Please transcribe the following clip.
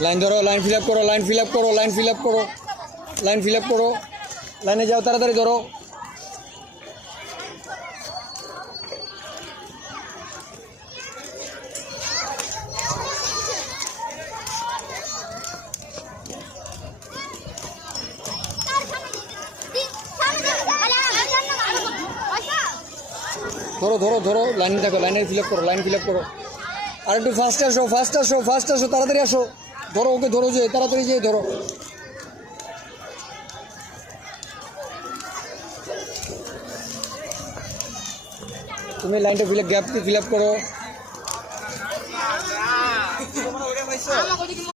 Line ধরো, line fill up করো, line fill up করো, লাইন ফিল আপ করো, লাইন ফিল আপ করো, লাইনে যাও, তাড়াতাড়ি ধরো। ধরো ধরো ধরো, লাইনে থাকো, লাইনে ফিল আপ করো, লাইন ফিল আপ করো। আর একটু ফাস্ট আসো, ফাস্ট আসো, ফাস্ট আসো, তাড়াতাড়ি আসো। ধরো ওকে, ধরো, যে তাড়াতাড়ি যেয়ে ধরো। তুমি লাইনটা গ্যাপ ফিল আপ করো।